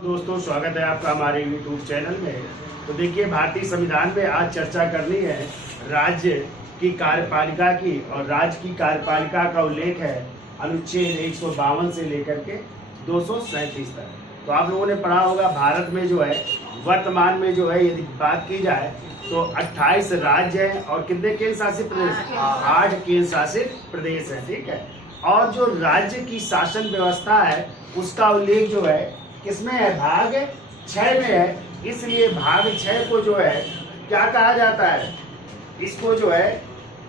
तो दोस्तों स्वागत है आपका हमारे YouTube चैनल में। तो देखिए, भारतीय संविधान पे आज चर्चा करनी है राज्य की कार्यपालिका की, और राज्य की कार्यपालिका का उल्लेख है अनुच्छेद 152 से लेकर के 237 तक। तो आप लोगों ने पढ़ा होगा, भारत में जो है वर्तमान में जो है यदि बात की जाए तो 28 राज्य हैं और कितने केंद्र शासित प्रदेश? 8 केंद्र शासित प्रदेश है। ठीक है। और जो राज्य की शासन व्यवस्था है उसका उल्लेख जो है किसमें है? भाग 6 में है। इसलिए भाग 6 को जो है क्या कहा जाता है? इसको जो है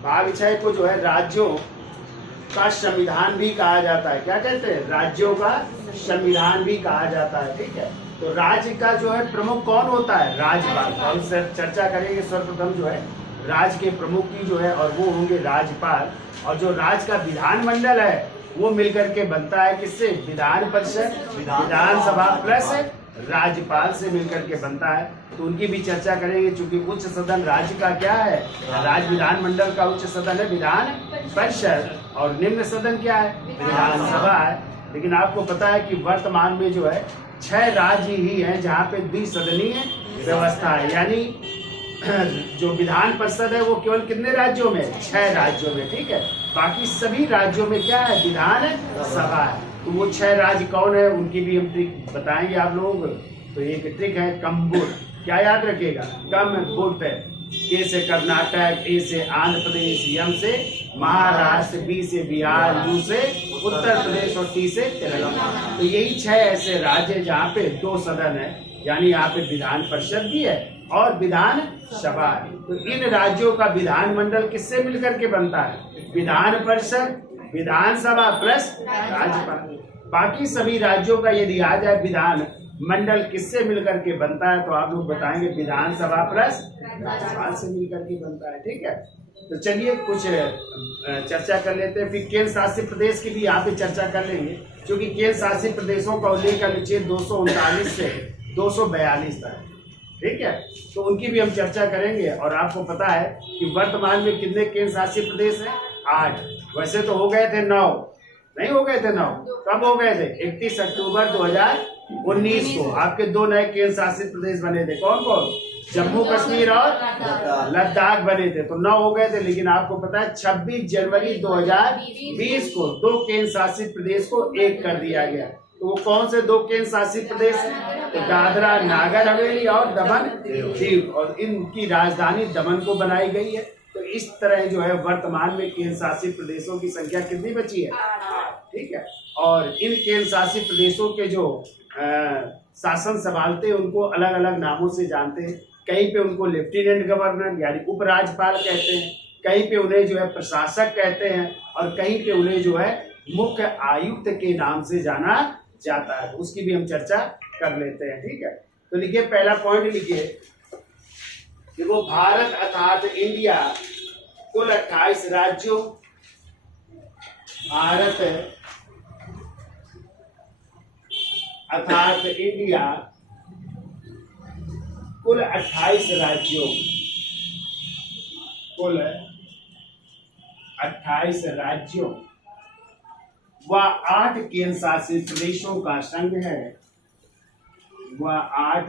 भाग 6 को जो है राज्यों का संविधान भी कहा जाता है। क्या कहते हैं? राज्यों का संविधान भी कहा जाता है। ठीक है। तो राज्य का जो है प्रमुख कौन होता है? राज्यपाल। हम चर्चा करेंगे सर्वप्रथम जो है राज्य के प्रमुख की जो है, और वो होंगे राज्यपाल। और जो राज्य का विधानमंडल है वो मिलकर के बनता है किससे? विधान परिषद, विधानसभा प्लस राज्यपाल से मिलकर के बनता है। तो उनकी भी चर्चा करेंगे, चूंकि उच्च सदन राज्य का क्या है? राज्य विधानमंडल का उच्च सदन है विधान परिषद, और निम्न सदन क्या है? विधानसभा है। लेकिन आपको पता है कि वर्तमान में जो है 6 राज्य ही हैं जहाँ पे द्विसदनीय व्यवस्था है। यानी जो विधान परिषद है वो केवल कितने राज्यों में? 6 राज्यों में। ठीक है। बाकी सभी राज्यों में क्या है? विधान सभा है। तो वो 6 राज्य कौन है उनकी भी हम ट्रिक बताएंगे आप लोगों को। तो एक ट्रिक है कम्बुट। क्या याद रखिएगा? कम्बुट। के से कर्नाटक, ए से आंध्र प्रदेश, एम से महाराष्ट्र, बी से बिहार, यू से उत्तर प्रदेश और टी से तेलंगाना। तो यही 6 ऐसे राज्य जहाँ पे 2 सदन है, यानी यहाँ पे विधान परिषद भी है और विधान सभा है। तो इन राज्यों का विधानमंडल किससे मिलकर के बनता है? विधान परिषद, विधानसभा प्लस राज्यपाल। बाकी सभी राज्यों का यदि आ जाए विधान मंडल किससे मिलकर के बनता है, तो आप लोग बताएंगे विधानसभा प्लस राज्यपाल से मिलकर के बनता है। ठीक है। तो चलिए कुछ चर्चा कर लेते हैं, फिर केंद्र शासित प्रदेश की भी यहाँ पे चर्चा कर लेंगे, क्योंकि केंद्र शासित प्रदेशों का उल्लेख अनुच्छेद 239 से 242 तक है। ठीक है। तो उनकी भी हम चर्चा करेंगे। और आपको पता है कि वर्तमान में कितने केंद्र शासित प्रदेश हैं? 8। वैसे तो हो गए थे 9, नहीं हो गए थे 9? कब हो गए थे? 31 अक्टूबर 2019 को आपके 2 नए केंद्र शासित प्रदेश बने थे। कौन कौन? जम्मू कश्मीर और लद्दाख बने थे। तो 9 हो गए थे। लेकिन आपको पता है 26 जनवरी 2020 को 2 केंद्र शासित प्रदेश को एक कर दिया गया। तो वो कौन से 2 केंद्र शासित प्रदेश हैं? तो दादरा नागर हवेली और दमन दीव, और इनकी राजधानी दमन को बनाई गई है। तो इस तरह जो है वर्तमान में केंद्र शासित प्रदेशों की संख्या कितनी बची है? 8। ठीक है। और इन केंद्र शासित प्रदेशों के जो शासन संभालते हैं उनको अलग अलग नामों से जानते हैं। कहीं पे उनको लेफ्टिनेंट गवर्नर यानी उपराज्यपाल कहते हैं, कहीं पे उन्हें जो है प्रशासक कहते हैं, और कहीं पे उन्हें जो है मुख्य आयुक्त के नाम से जाना जाता है। उसकी भी हम चर्चा कर लेते हैं। ठीक है। तो लिखिए, पहला पॉइंट लिखिए कि वो भारत अर्थात इंडिया कुल 28 राज्यों, भारत अर्थात इंडिया कुल 28 राज्यों, कुल 28 राज्यों व 8 केंद्र शासित प्रदेशों का संघ है। वह 8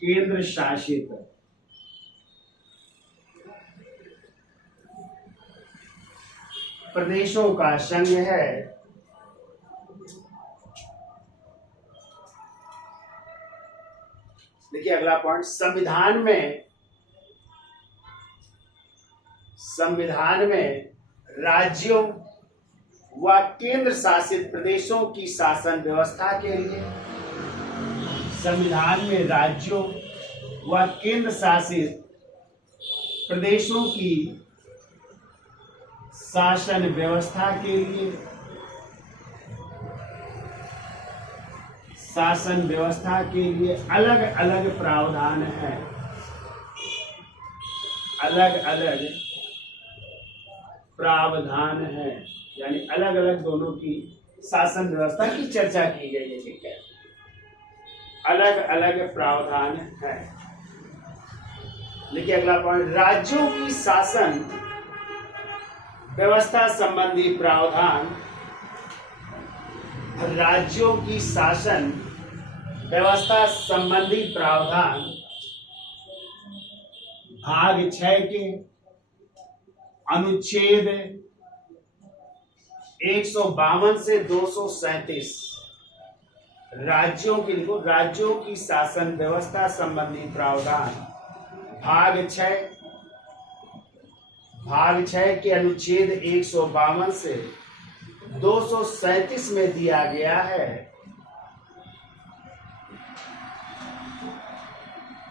केंद्र शासित प्रदेशों का संघ है। देखिए अगला पॉइंट, संविधान में राज्यों व केंद्र शासित प्रदेशों की शासन व्यवस्था के लिए, संविधान में राज्यों व केंद्र शासित प्रदेशों की शासन व्यवस्था के लिए, शासन व्यवस्था के लिए अलग अलग प्रावधान हैं। अलग अलग प्रावधान है, यानी अलग अलग दोनों की शासन व्यवस्था की चर्चा की गई है। ठीक है। अलग अलग प्रावधान है। लिखिए अगला पॉइंट, राज्यों की शासन व्यवस्था संबंधी प्रावधान राज्यों की शासन व्यवस्था संबंधी प्रावधान भाग 6 के अनुच्छेद 152 से 237 राज्यों की शासन व्यवस्था संबंधी प्रावधान भाग 6 के अनुच्छेद 152 से 237 में दिया गया है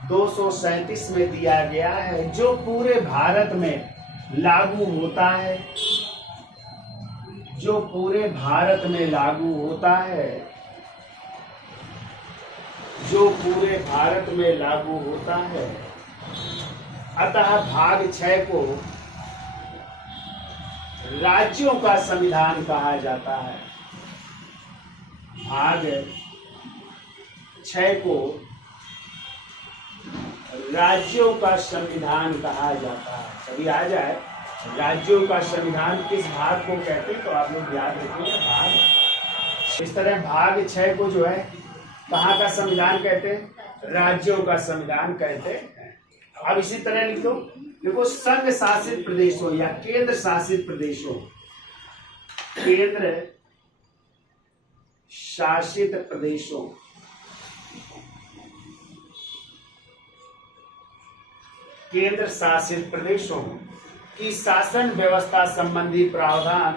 237 में दिया गया है जो पूरे भारत में लागू होता है, जो पूरे भारत में लागू होता है, जो पूरे भारत में लागू होता है। अतः भाग 6 को राज्यों का संविधान कहा जाता है। भाग 6 को राज्यों का संविधान कहा जाता है। सभी आ जाए, राज्यों का संविधान किस भाग को कहते हैं तो आप लोग याद रखिए भाग। इस तरह भाग 6 को जो है कहाँ का संविधान कहते हैं, राज्यों का संविधान कहते हैं। अब इसी तरह लिखो संघ शासित प्रदेशों या केंद्र शासित प्रदेशों, केंद्र शासित प्रदेशों, केंद्र शासित प्रदेशों की शासन व्यवस्था संबंधी प्रावधान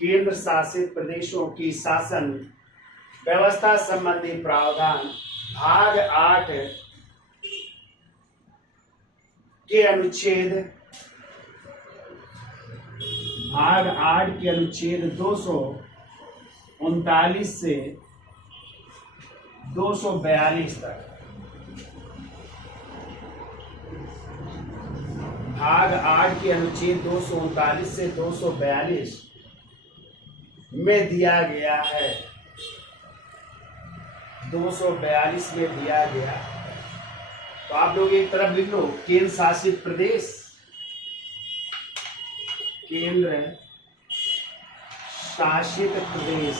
केंद्र शासित प्रदेशों की शासन व्यवस्था संबंधी प्रावधान भाग 8 के अनुच्छेद 239 से 242 तक, भाग 8 के अनुच्छेद 239 से 242 में दिया गया है, 242 में दिया गया। तो आप लोग एक तरफ लिख लो केंद्र शासित प्रदेश, केंद्र शासित प्रदेश,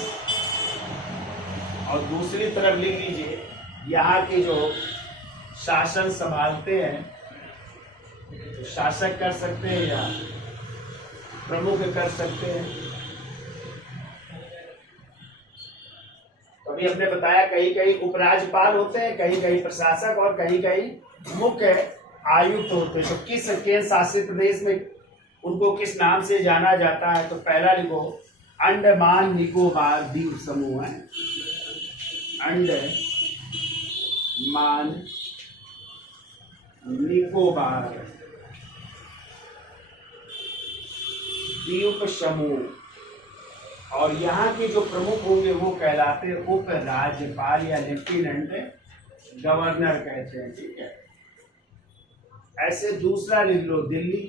और दूसरी तरफ लिख लीजिए यहाँ के जो शासन संभालते हैं, तो शासक कर सकते हैं या प्रमुख कर सकते हैं। अभी हमने बताया कहीं कहीं उपराज्यपाल होते हैं, कहीं कहीं प्रशासक और कहीं कहीं मुख्य आयुक्त होते हैं। तो किस केंद्र शासित प्रदेश में उनको किस नाम से जाना जाता है, तो पहला लिखो अंडमान निकोबार द्वीप समूह है, अंडमान निकोबार द्वीप समूह, और यहाँ के जो प्रमुख होंगे वो कहलाते हैं उप राज्यपाल या लेफ्टिनेंट गवर्नर कहते हैं। ठीक है, ऐसे दूसरा लिख लो दिल्ली,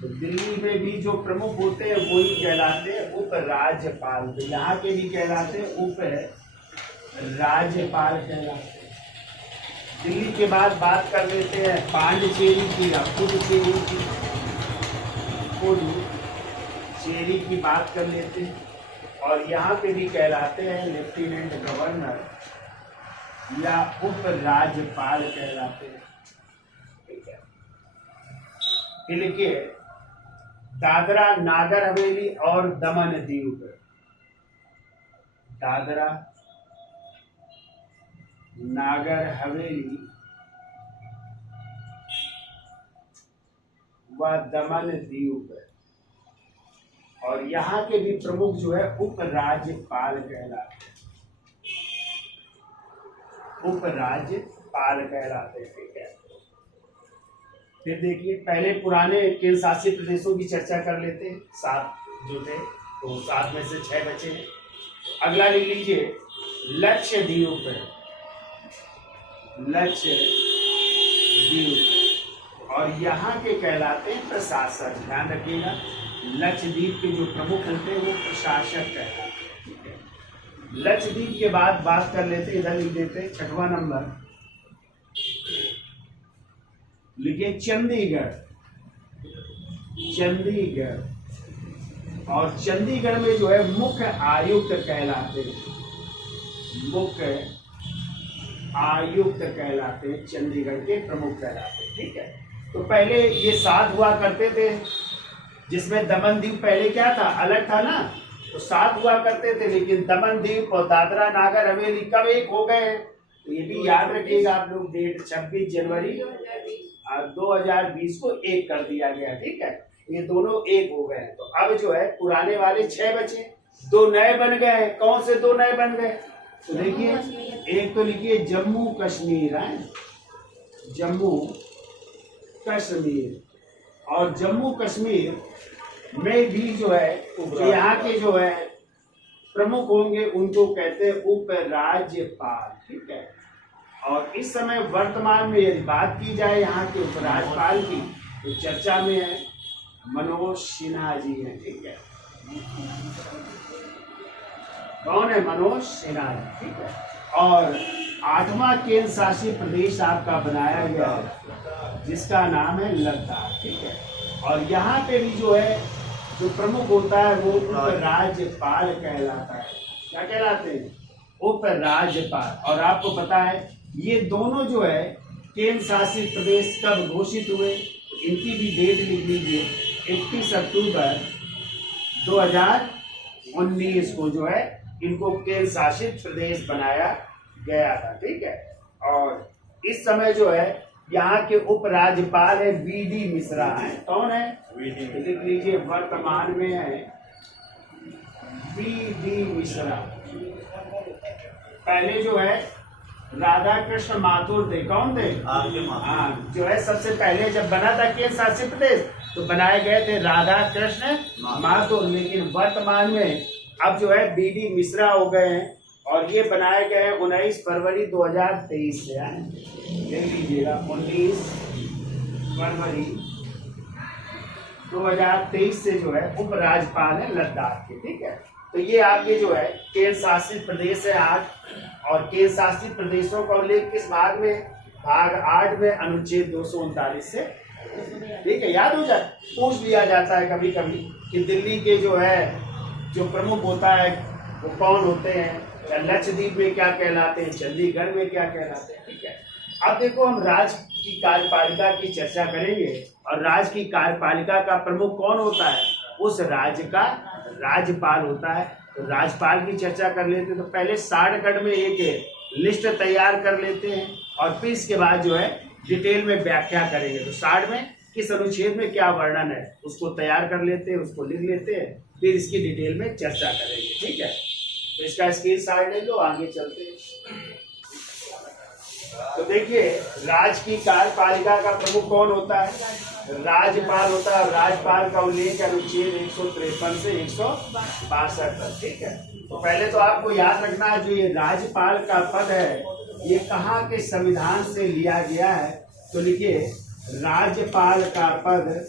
तो दिल्ली में भी जो प्रमुख होते हैं वही कहलाते हैं उप राज्यपाल, तो यहाँ के भी कहलाते हैं उप राज्यपाल कहलाते हैं। दिल्ली के बाद बात कर लेते हैं पांडिचेरी की या पुडुचेरी की, पुडुचेरी की बात कर लेते हैं, और यहाँ पे भी कहलाते हैं लेफ्टिनेंट गवर्नर या उप राज्यपाल कहलाते हैं। ठीक है, फिर लिखिए दादरा नागर हवेली और दमन दीव, दादरा नागर हवेली व दमन दीव, और यहाँ के भी प्रमुख जो है उप राज्यपाल कहलाते हैं, उप राज्यपाल कहलाते हैं। ठीक है, फिर देखिए पहले पुराने केंद्र शासित प्रदेशों की चर्चा कर लेते हैं, 7 जो थे, तो 7 में से 6 बचे हैं। अगला लिख लीजिए लक्षद्वीप, लक्षद्वीप, और यहाँ के कहलाते हैं प्रशासक। ध्यान रखिएगा लक्षद्वीप के जो प्रमुख होते हैं वो प्रशासक कहलाते हैं। लक्षद्वीप के बाद बात कर लेते हैं, इधर लिख देते हैं 6वां नंबर, लिखिए चंडीगढ़, चंडीगढ़, और चंडीगढ़ में जो है मुख्य आयुक्त कहलाते हैं, मुख्य आयुक्त कहलाते हैं, चंडीगढ़ के प्रमुख कहलाते हैं। ठीक है, तो पहले ये 7 हुआ करते थे, जिसमें दमन द्वीप पहले क्या था, अलग था ना, तो 7 हुआ करते थे, लेकिन दमन द्वीप और दादरा नागर हवेली कब एक हो गए हैं, तो ये भी याद रखिएगा आप लोग, डेट 26 जनवरी 2020 को एक कर दिया गया। ठीक है, ये दोनों एक हो गए हैं। तो अब जो है पुराने वाले 6 बचे, 2 नए बन गए। कौन से 2 नए बन गए, तो देखिए, एक तो लिखिए जम्मू कश्मीर है, जम्मू कश्मीर, और जम्मू कश्मीर में भी जो है जो यहाँ के जो है प्रमुख होंगे उनको कहते हैं उपराज्यपाल। ठीक है, और इस समय वर्तमान में यदि बात की जाए यहाँ के उपराज्यपाल की, तो चर्चा में है मनोज सिन्हा जी हैं। ठीक है, कौन है, मनोज सिन्हा जी। ठीक है, और 8वां केंद्र शासित प्रदेश आपका बनाया गया है, जिसका नाम है लद्दाख। ठीक है, और यहाँ पे भी जो है जो प्रमुख होता है वो उपराज्यपाल कहलाता है। क्या कहलाते हैं, उपराज्यपाल। और आपको पता है ये दोनों जो है केंद्र शासित प्रदेश कब घोषित हुए, इनकी भी डेट लिख लीजिए, 31 अक्टूबर 2019 को जो है इनको केंद्र शासित प्रदेश बनाया गया था। ठीक है, और इस समय जो है यहाँ के उपराज्यपाल है वीडी मिश्रा हैं। कौन है, लिख लीजिए, वर्तमान में है वीडी मिश्रा। पहले जो है राधा कृष्ण माथुर थे। कौन थे, हाँ, जो है सबसे पहले जब बना था केंद्र शासित प्रदेश तो बनाए गए थे राधा कृष्ण माथुर, लेकिन वर्तमान में अब जो है बीडी मिश्रा हो गए हैं, और ये बनाए गए हैं 19 फरवरी 2023 से। देख लीजिएगा, 19 फरवरी 2023 से जो है उपराज्यपाल है लद्दाख के। ठीक है, तो ये आपके जो है केंद्र शासित प्रदेश है 8, और केंद्र शासित प्रदेशों का उल्लेख किस भाग में, भाग 8 में, अनुच्छेद 239 से। ठीक है, याद हो जाए, पूछ लिया जाता है कभी कभी कि दिल्ली के जो है जो प्रमुख होता है वो कौन होते हैं, या लक्षद्वीप में क्या कहलाते हैं, चंडीगढ़ में क्या कहलाते हैं। ठीक है, अब देखो हम राज्य की कार्यपालिका की चर्चा करेंगे, और राज्य की कार्यपालिका का प्रमुख कौन होता है, उस राज्य का राज्यपाल होता है। तो राज्यपाल की चर्चा कर लेते हैं, तो पहले शॉर्टकट में एक लिस्ट तैयार कर लेते हैं, और फिर इसके बाद जो है डिटेल में व्याख्या करेंगे। तो शॉर्ट में किस अनुच्छेद में क्या वर्णन है उसको तैयार कर लेते हैं, उसको लिख लेते हैं, फिर इसकी डिटेल में चर्चा करेंगे। ठीक है, तो इसका स्क्रीनशॉट ले लो, आगे चलते हैं। तो देखिए, राज्य की कार्यपालिका का प्रमुख कौन होता है, राज्यपाल होता है। राज्यपाल का उल्लेख अनुच्छेद 153 से 162 तक। ठीक है, तो पहले तो आपको याद रखना है जो ये राज्यपाल का पद है ये कहाँ के संविधान से लिया गया है, तो लिखिए, राज्यपाल का पद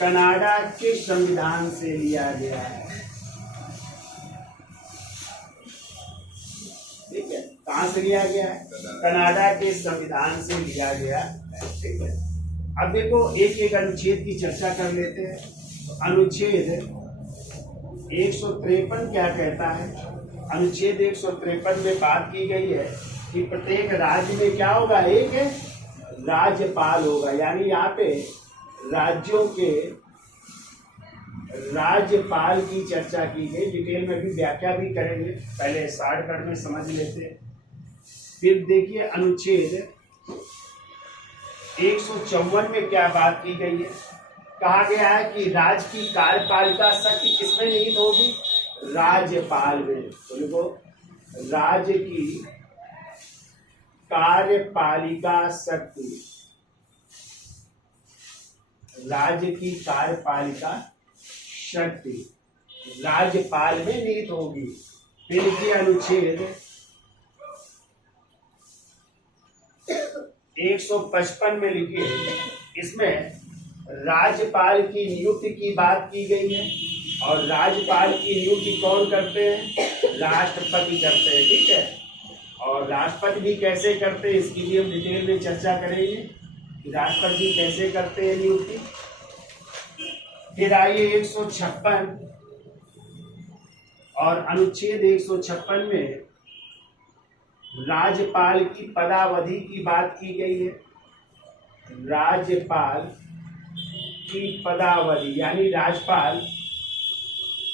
कनाडा के संविधान से लिया गया है। ठीक है, कहाँ से लिया गया है, कनाडा के संविधान से लिया गया है। ठीक है, अब देखो एक एक अनुच्छेद की चर्चा कर लेते हैं। अनुच्छेद 153 क्या कहता है, अनुच्छेद 153 में बात की गई है कि प्रत्येक राज्य में क्या होगा, एक राज्यपाल होगा। यानी यहाँ पे राज्यों के राज्यपाल की चर्चा की गई, डिटेल में भी व्याख्या भी करेंगे, पहले शॉर्टकट में समझ लेते हैं। फिर देखिए अनुच्छेद 154 में क्या बात की गई है, कहा गया है कि राज्य की कार्यपालिका शक्ति किसमें निहित होगी, राज्यपाल में। तो देखो, राज्य की कार्यपालिका शक्ति, राज्य की कार्यपालिका शक्ति राज्यपाल में निहित होगी। फिर के अनुच्छेद 155 में लिखिए, इसमें राज्यपाल की नियुक्ति की बात की गई है, और राज्यपाल की नियुक्ति कौन करते हैं, राष्ट्रपति करते हैं। ठीक है, और राष्ट्रपति भी कैसे करते हैं इसकी भी हम डिटेल में चर्चा करेंगे कि राष्ट्रपति कैसे करते हैं नियुक्ति। फिर आइए 156 और अनुच्छेद 156 में राज्यपाल की पदावधि की बात की गई है। राज्यपाल की पदावधि यानी राज्यपाल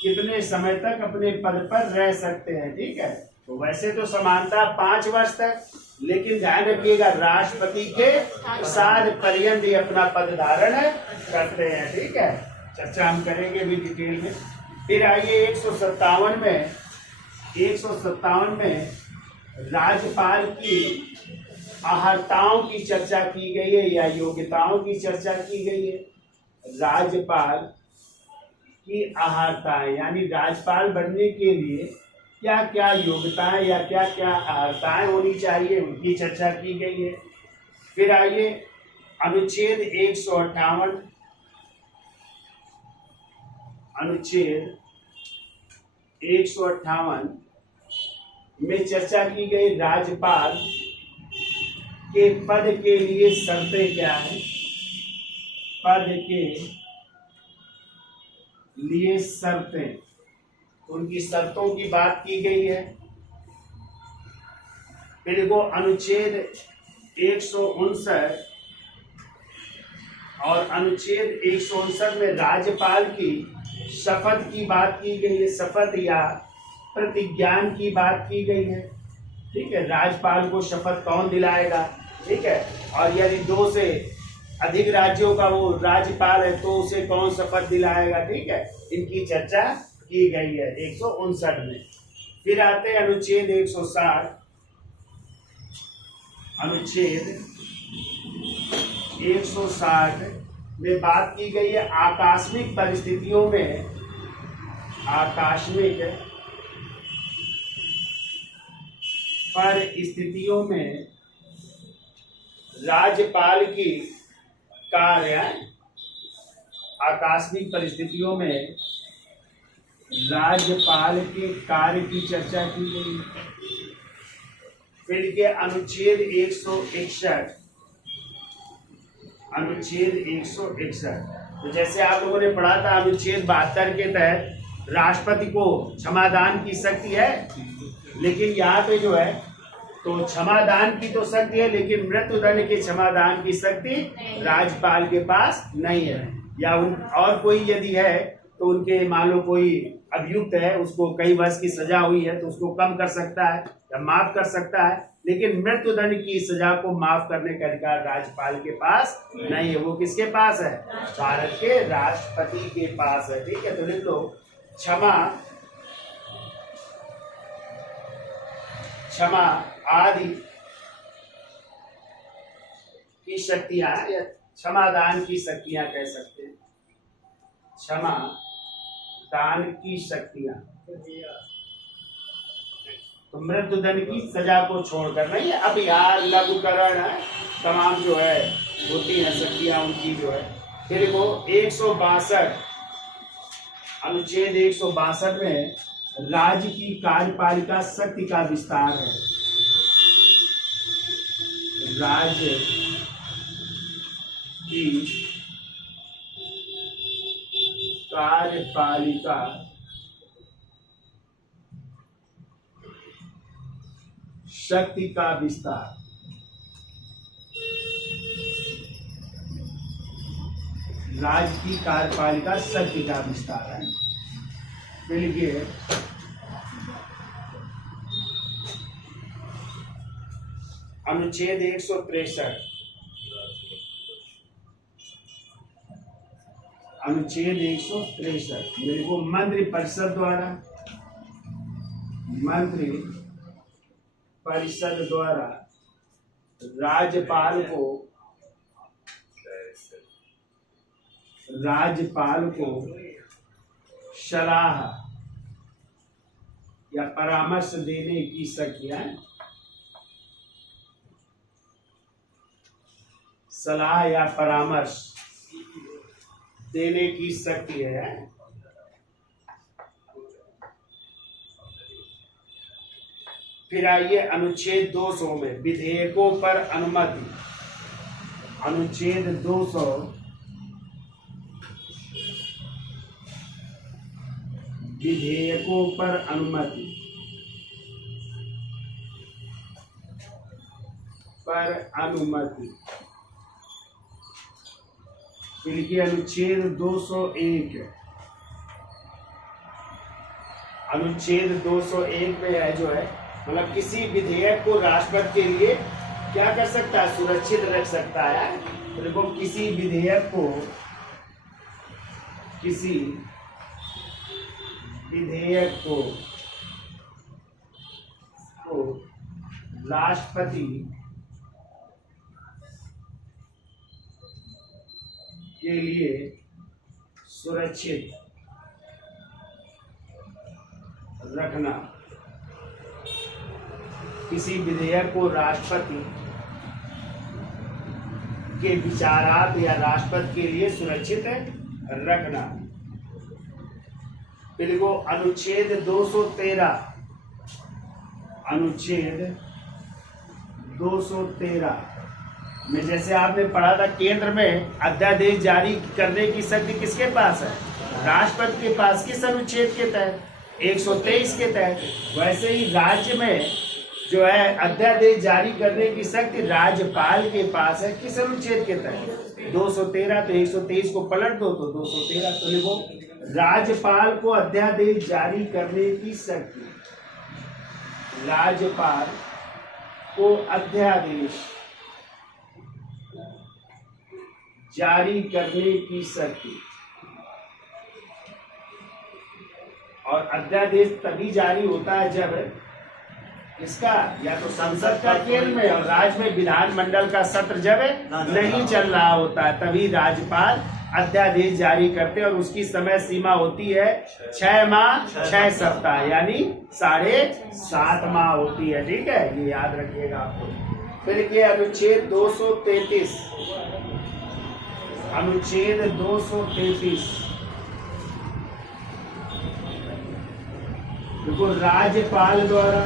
कितने समय तक अपने पद पर रह सकते हैं। ठीक है, तो वैसे तो समानता 5 वर्ष तक, लेकिन ध्यान रखिएगा राष्ट्रपति के साथ पर्यंत ही अपना पद धारण करते हैं। ठीक है, चर्चा हम करेंगे भी डिटेल में। फिर आइए 157 में राज्यपाल की अहर्ताओं की चर्चा की गई है या योग्यताओं की चर्चा की गई है। राज्यपाल की अहर्ताएं यानी राज्यपाल बनने के लिए क्या क्या योग्यताएं या क्या क्या अहर्ताएं होनी चाहिए, उनकी चर्चा की गई है। फिर आइए अनुच्छेद 158 में चर्चा की गई राज्यपाल के पद के लिए शर्तें क्या हैं। पद के लिए शर्तें, उनकी शर्तों की बात की गई है। फिर वो अनुच्छेद 159 और अनुच्छेद 159 में राज्यपाल की शपथ की बात की गई है। शपथ या प्रतिज्ञान की बात की गई है। ठीक है, राज्यपाल को शपथ कौन दिलाएगा। ठीक है, और यदि 2 से अधिक राज्यों का वो राज्यपाल है तो उसे कौन शपथ दिलाएगा। ठीक है, इनकी चर्चा की गई है 159 में। फिर आते हैं अनुच्छेद 160। अनुच्छेद 160 में बात की गई है आकस्मिक परिस्थितियों में राज्यपाल की आकस्मिक परिस्थितियों में राज्यपाल के कार्य की चर्चा की गई। फिर के अनुच्छेद 161 तो जैसे आप लोगों ने पढ़ा था अनुच्छेद 72 के तहत राष्ट्रपति को क्षमादान की शक्ति है, लेकिन यहाँ पे जो है तो क्षमादान की तो शक्ति है, लेकिन मृत्युदंड के क्षमादान की शक्ति राज्यपाल के पास नहीं है। या और कोई यदि है तो उनके मान लो कोई अभियुक्त है, उसको कई वर्ष की सजा हुई है तो उसको कम कर सकता है या माफ कर सकता है, लेकिन मृत्युदंड की सजा को माफ करने का अधिकार राज्यपाल के पास नहीं है। वो किसके पास है? भारत के राष्ट्रपति के पास है। ठीक है, तो लिख लो क्षमा आदि की शक्तियां या क्षमादान की शक्तियां कह सकते हैं। क्षमा दान की शक्तियां तो मृत्युदंड की सजा को छोड़कर नहीं है। अब यार लघुकरण है, तमाम जो है होती है शक्तियां उनकी जो है। फिर वो 162 अनुच्छेद 162 में राज्य की कार्यपालिका शक्ति का विस्तार है। राज्य की कार्यपालिका शक्ति का विस्तार। राज्य की कार्यपालिका शक्ति का विस्तार है। फिर अनुच्छेद 163 मेरे को मंत्री परिषद द्वारा राज्यपाल को सलाह या परामर्श देने की शक्तियां, सलाह या परामर्श देने की शक्ति है। फिर आइए अनुच्छेद 200 में विधेयकों पर अनुमति। अनुच्छेद 200 विधेयकों पर अनुमति। फिर लिखिए अनुच्छेद 201। अनुच्छेद 201 में है जो है मतलब किसी विधेयक को राष्ट्रपति के लिए क्या कर सकता है, सुरक्षित रख सकता है। तो देखो किसी विधेयक को राष्ट्रपति के लिए सुरक्षित रखना। किसी विधेयक को राष्ट्रपति के विचारार्थ या राष्ट्रपति के लिए सुरक्षित रखना। फिर को अनुच्छेद 213। अनुच्छेद 213 में जैसे आपने पढ़ा था, केंद्र में अध्यादेश जारी करने की शक्ति किसके पास है, राष्ट्रपति के पास। किस अनुच्छेद के तहत, 123 के तहत। वैसे ही राज्य में जो है अध्यादेश जारी करने की शक्ति राज्यपाल के पास है। किस अनुच्छेद के तहत, 213। तो 123 को पलट दो तो 213। तो लिखो राज्यपाल को अध्यादेश जारी करने की शक्ति, राज्यपाल को अध्यादेश जारी करने की शक्ति। और अध्यादेश तभी जारी होता है जब इसका या तो संसद का केंद्र में और राज्य में विधानमंडल का सत्र जब नहीं चल रहा होता है, तभी राज्यपाल अध्यादेश जारी करते हैं। और उसकी समय सीमा होती है 6 माह 6 सप्ताह, यानी 7.5 माह होती है। ठीक है, ये याद रखिएगा आपको। फिर ये अनुच्छेद 233। अनुच्छेद 233 देखो, राज्यपाल द्वारा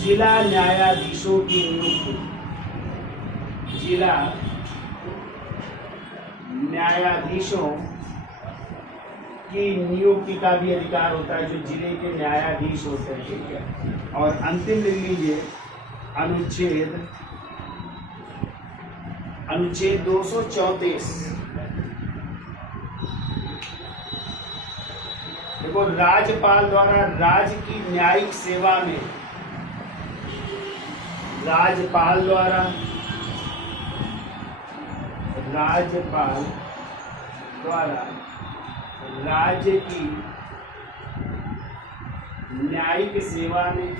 जिला न्यायाधीशों की नियुक्ति, जिला न्यायाधीशों की नियुक्ति का भी अधिकार होता है, जो जिले के न्यायाधीश होते हैं। ठीक है, और अंतिम लिख लीजिए अनुच्छेद 234। देखो, राज्यपाल द्वारा राज्य की न्यायिक सेवा में, राज्यपाल द्वारा राज्य की न्यायिक सेवा में,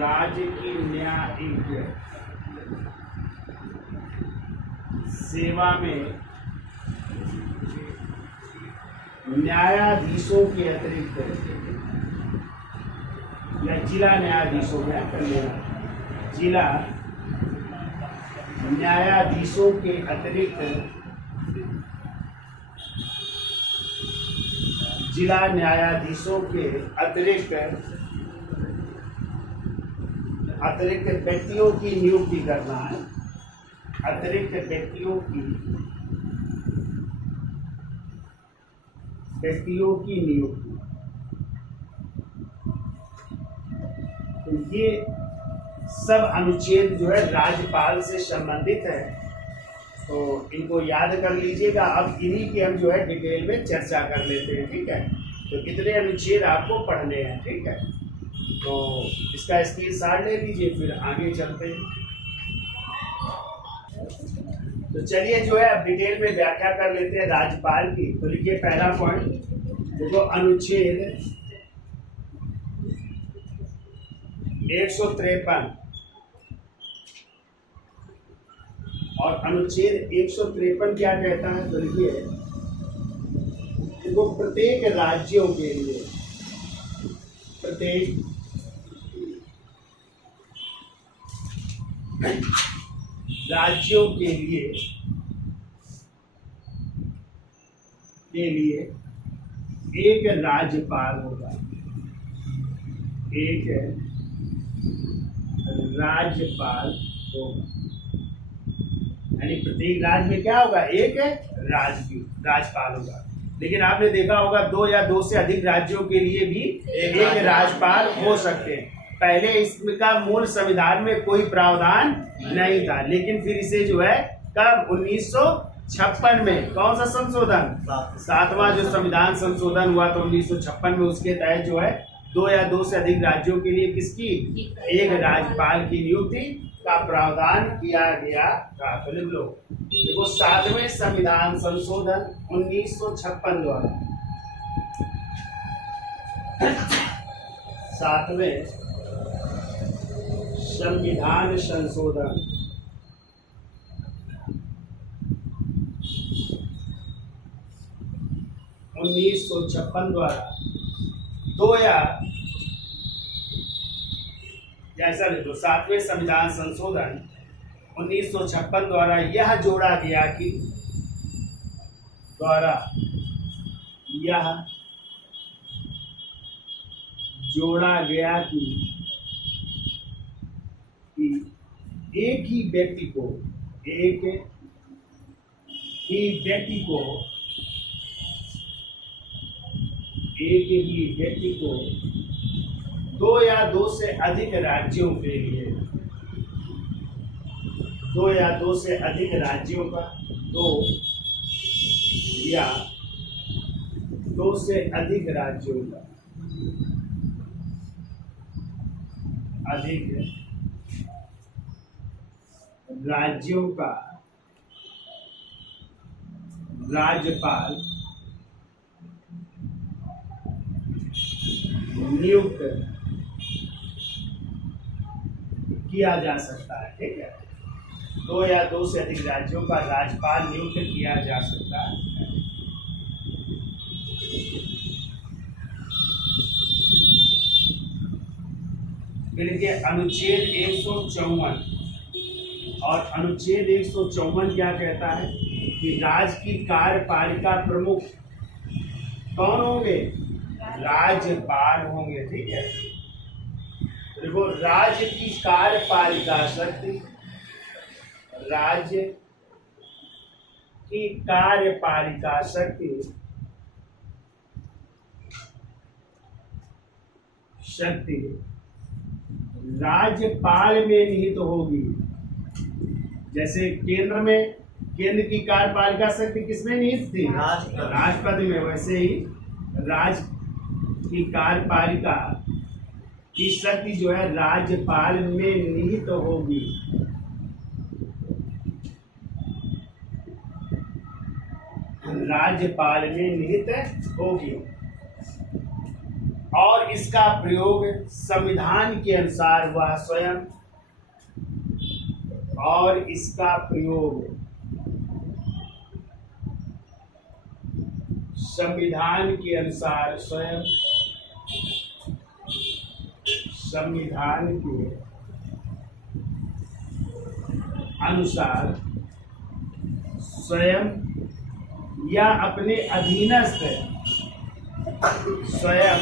राज्य की न्यायिक सेवा में न्यायाधीशों के अतिरिक्त या जिला न्यायाधीशों में कर लेना, जिला न्यायाधीशों के अतिरिक्त, जिला न्यायाधीशों के अतिरिक्त व्यक्तियों की नियुक्ति करना है। अतिरिक्त व्यक्तियों की नियुक्ति। तो ये सब अनुच्छेद जो है राज्यपाल से संबंधित है, तो इनको याद कर लीजिएगा। अब इन्हीं की हम जो है डिटेल में चर्चा कर लेते हैं। ठीक है, तो कितने अनुच्छेद आपको पढ़ने हैं। ठीक है, तो इसका स्क्रीनशॉट ले लीजिए, फिर आगे चलते हैं। तो चलिए जो है अब डिटेल में व्याख्या कर लेते हैं राज्यपाल की। तो लिखिए पहला पॉइंट, देखो अनुच्छेद 153 और अनुच्छेद 153 क्या कहता है। तो लिखिए, देखो प्रत्येक राज्यों के लिए, प्रत्येक राज्यों के लिए एक राज्यपाल होगा, एक राज्यपाल होगा। यानी प्रत्येक राज्य में क्या होगा, एक राज्यपाल होगा। लेकिन आपने देखा होगा 2 या 2 से अधिक राज्यों के लिए भी एक राज्यपाल हो सकते हैं। पहले इसका मूल संविधान में कोई प्रावधान नहीं था, लेकिन फिर इसे जो है कब 1956 में, कौन सा संशोधन, 7वां जो संविधान संशोधन हुआ तो 1956 में, उसके तहत जो है 2 या 2 से अधिक राज्यों के लिए किसकी, एक राज्यपाल की नियुक्ति का प्रावधान किया गया था। तो लिख लो, देखो 7वें संविधान संशोधन 1956 द्वारा, 7वें संविधान संशोधन 1956 द्वारा 2 या ऐसा लिख लो, 7वें संविधान संशोधन 1956 द्वारा यह जोड़ा गया कि एक ही व्यक्ति को 2 या 2 से अधिक राज्यों के लिए, 2 या 2 से अधिक राज्यों का, 2 या 2 से अधिक राज्यों का, राज्यपाल नियुक्त किया जा सकता है। ठीक है, 2 या 2 से अधिक राज्यों का राज्यपाल नियुक्त किया जा सकता है। फिर के अनुच्छेद 154 और अनुच्छेद 154 क्या कहता है कि राज्य की कार्यपालिका प्रमुख कौन होंगे, राज्यपाल होंगे। ठीक है, देखो राज्य की कार्यपालिका शक्ति, राज्य की कार्यपालिका शक्ति राज्यपाल में निहित होगी। जैसे केंद्र की कार्यपालिका शक्ति किसमें निहित थी, राष्ट्रपति में, वैसे ही राज्य की कार्यपालिका की शक्ति जो है राज्यपाल में निहित होगी। राज्यपाल में निहित होगी और इसका प्रयोग संविधान के अनुसार वह स्वयं, और इसका प्रयोग संविधान के अनुसार स्वयं, संविधान के अनुसार स्वयं या अपने अधीनस्थ, स्वयं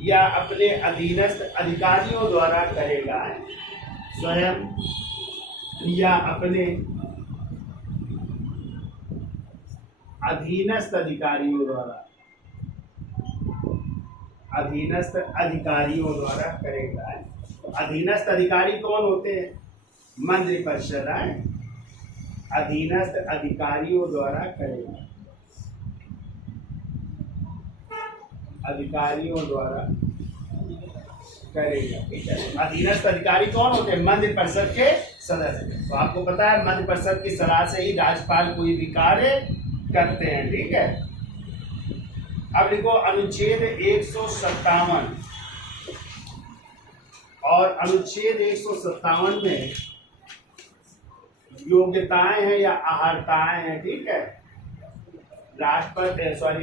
या अपने अधीनस्थ अधिकारियों द्वारा करेगा। स्वयं या अपने अधीनस्थ अधिकारियों द्वारा करेगा। अधीनस्थ अधिकारी कौन होते हैं, मंत्रिपरिषद है, अधीनस्थ अधिकारियों द्वारा करेगा, अधिकारियों द्वारा करेगा। ठीक है, अधीनस्थ अधिकारी कौन होते हैं, मंत्रिपरिषद के सदस्य। तो आपको पता है मंत्रिपरिषद की सलाह से ही राज्यपाल कोई भी कार्य करते हैं। ठीक है, अब देखो अनुच्छेद 157 और अनुच्छेद 157 में योग्यताएं हैं या अहर्ताएं हैं। ठीक है,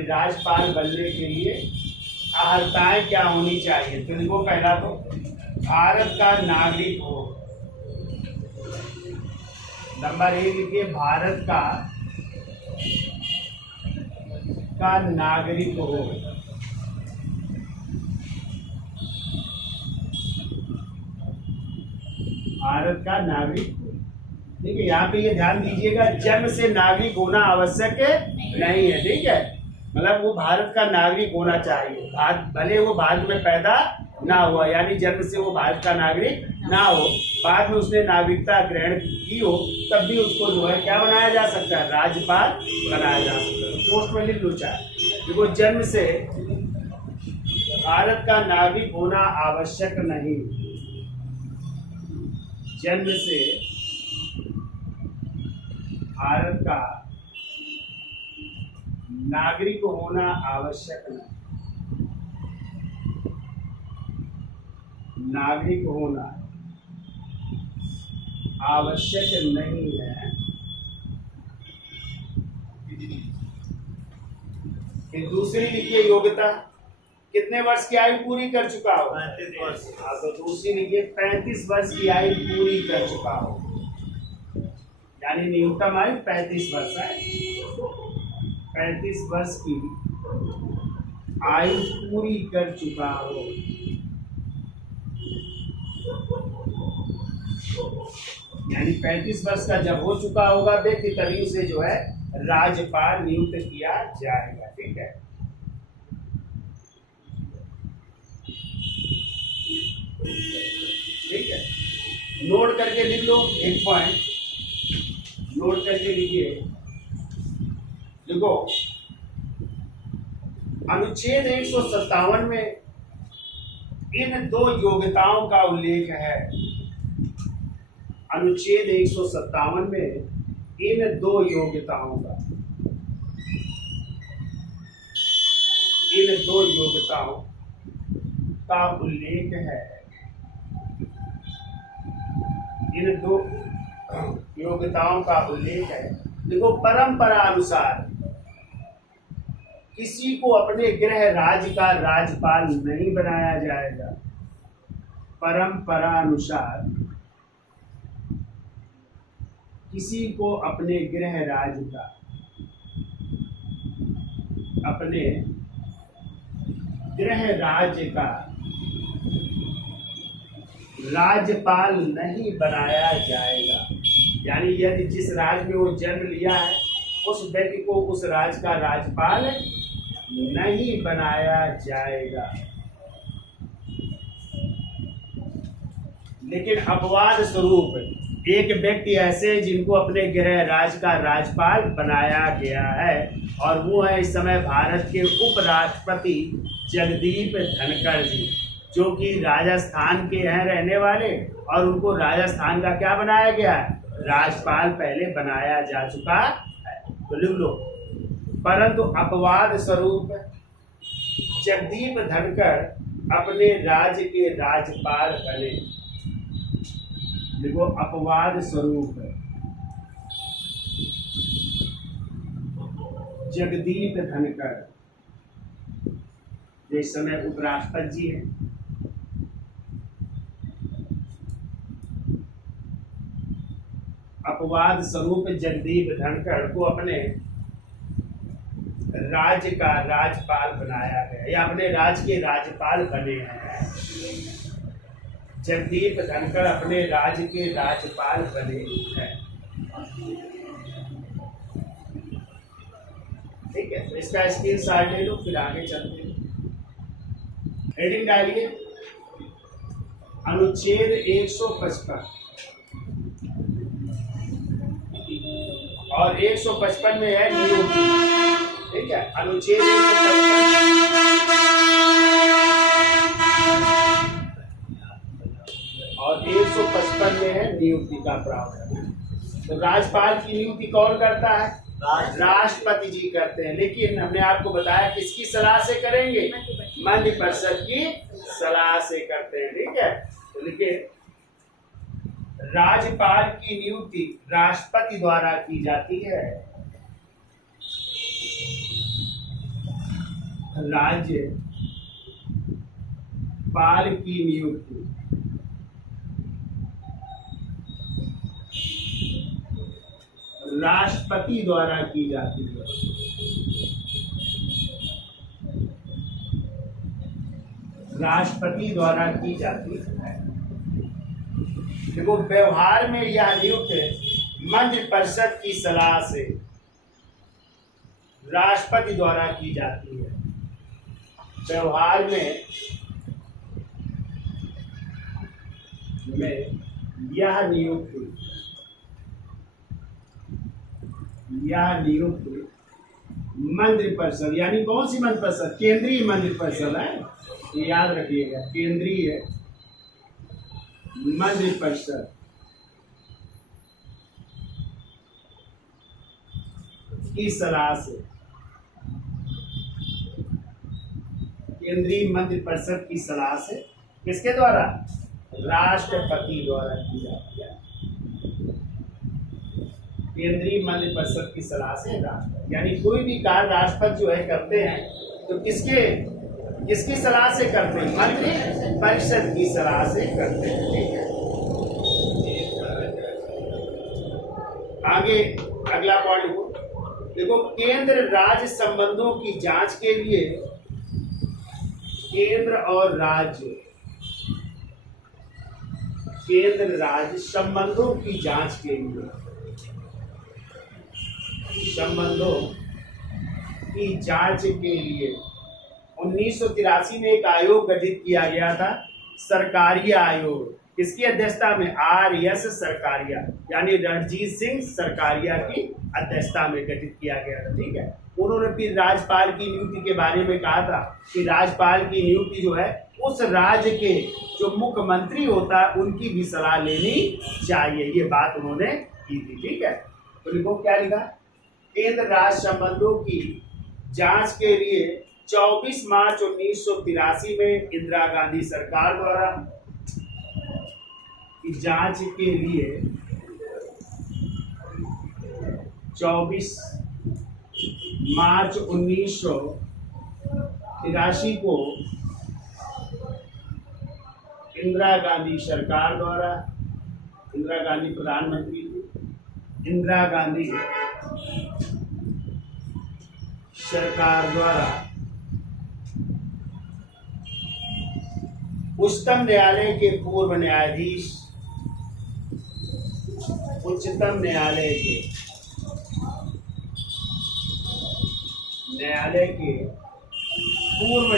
राज्यपाल बनने के लिए अहर्ताएं क्या होनी चाहिए। तो देखो पहला तो भारत का नागरिक हो, नंबर 1 लिखिए भारत का नागरिक हो, भारत का नागरिक हो। देखिए यहाँ पे ये ध्यान दीजिएगा, जन्म से नागरिक होना आवश्यक नहीं है, ठीक है। मतलब वो भारत का नागरिक होना चाहिए, भले वो भारत में पैदा ना हुआ, यानी जन्म से वो भारत का नागरिक ना हो, बाद में उसने नागरिकता ग्रहण की हो, तब भी उसको जो है क्या बनाया जा सकता है, राज्यपाल बनाया जा सकता है। पोस्ट में लिख लो चाहे, देखो जन्म से भारत का नागरिक होना आवश्यक नहीं, जन्म से भारत का नागरिक होना आवश्यक नहीं, नागरिक होना आवश्यक नहीं है। फिर दूसरी लिखिए, योग्यता कितने वर्ष की आयु पूरी कर चुका हो, 35 वर्ष। हाँ, तो दूसरी लिखिए 35 वर्ष की आयु पूरी कर चुका हो, यानी न्यूनतम आयु 35 वर्ष है। 35 वर्ष की आयु पूरी कर चुका हो, यानी 35 वर्ष का जब हो चुका होगा व्यक्ति, तभी उसे जो है राज्यपाल नियुक्त किया जाएगा, ठीक है। ठीक है, नोट करके लिख लो, एक पॉइंट नोट करके लिखिए। देखो अनुच्छेद 157 में इन दो योग्यताओं का उल्लेख है, अनुच्छेद 157 में इन दो योग्यताओं का, इन दो योग्यताओं का उल्लेख है, इन दो योग्यताओं का उल्लेख है। देखो परंपरा अनुसार किसी को अपने गृह राज्य का राज्यपाल नहीं बनाया जाएगा, परंपरा अनुसार किसी को अपने गृह राज्य का, अपने गृह राज्य का राज्यपाल नहीं बनाया जाएगा, यानी यदि जिस राज्य में वो जन्म लिया है उस व्यक्ति को उस राज्य का राज्यपाल नहीं बनाया जाएगा। लेकिन अपवाद स्वरूप एक व्यक्ति ऐसे जिनको अपने गृह राज्य का राज्यपाल बनाया गया है, और वो है इस समय भारत के उपराष्ट्रपति जगदीप धनखड़ जी, जो कि राजस्थान के हैं रहने वाले, और उनको राजस्थान का क्या बनाया गया है, राज्यपाल पहले बनाया जा चुका है, तो लिख लो। परंतु अपवाद स्वरूप जगदीप धनखड़ अपने राज्य के राज्यपाल बने, देखो अपवाद स्वरूप जगदीप धनखड़ जो इस समय उपराष्ट्रपति जी हैं, अपवाद स्वरूप जगदीप धनखड़ को अपने राज्य का राज्यपाल बनाया गया, या अपने राज्य के राज्यपाल बने हैं। जगदीप धनखड़ अपने राज्य के राज्यपाल बने हैं, ठीक है। तो इसका स्क्रीनशॉट ले लो, फिर आगे चलते हैं। हेडिंग डालिए, अनुच्छेद 155 और 155 में है नियुक्ति, ठीक है। अनुच्छेद 155 और 155 में है नियुक्ति का प्रावधान। तो राज्यपाल की नियुक्ति कौन करता है, राष्ट्रपति जी करते हैं, लेकिन हमने आपको बताया किसकी सलाह से करेंगे, मंत्रिपरिषद की सलाह से करते हैं, ठीक है। तो लिखिए, राज्यपाल की नियुक्ति राष्ट्रपति द्वारा की जाती है, राज्यपाल की नियुक्ति राष्ट्रपति द्वारा की जाती है, राष्ट्रपति द्वारा की जाती है। देखो व्यवहार में यह नियुक्त मंत्रिपरिषद की सलाह से राष्ट्रपति द्वारा की जाती है। व्यवहार में यह नियुक्ति मंत्रिपरिषद, यानी कौन सी मंत्रिपरिषद? केंद्रीय मंत्रिपरिषद है, ये याद रखिएगा, केंद्रीय मंत्रिपरिषद की सलाह से, केंद्रीय मंत्रिपरिषद की सलाह से किसके द्वारा? राष्ट्रपति द्वारा की जाती है। केंद्रीय मंत्रिपरिषद की सलाह से राष्ट्रपति, यानी कोई भी कार्य राष्ट्रपति जो है करते हैं तो किसकी सलाह से करते हैं? मंत्रिपरिषद की सलाह से करते हैं। ठीक है, आगे अगला पॉइंट देखो, केंद्र राज्य संबंधों की जांच के लिए केंद्र राज्य संबंधों की जांच के लिए, संबंधों की जांच के लिए 1983 में एक आयोग गठित किया गया था, सरकारिया आयोग। किसकी अध्यक्षता में? RS सरकारिया, यानी रणजीत सिंह सरकारिया की अध्यक्षता में गठित किया गया था। ठीक है, उन्होंने फिर राज्यपाल की नियुक्ति के बारे में कहा था कि राज्यपाल की नियुक्ति जो है उस राज्य के जो मुख्यमंत्री होता है उनकी भी सलाह लेनी चाहिए, ये बात उन्होंने की थी। ठीक है, तो लिखो क्या लिखा? केंद्र राज्य संबंधों की जांच के लिए 24 मार्च 1983 में इंदिरा गांधी सरकार द्वारा की जांच के लिए 24 मार्च 1983 को इंदिरा गांधी सरकार द्वारा, इंदिरा गांधी प्रधानमंत्री थी, इंदिरा गांधी सरकार द्वारा उच्चतम न्यायालय के पूर्व न्यायाधीश, उच्चतम न्यायालय के पूर्व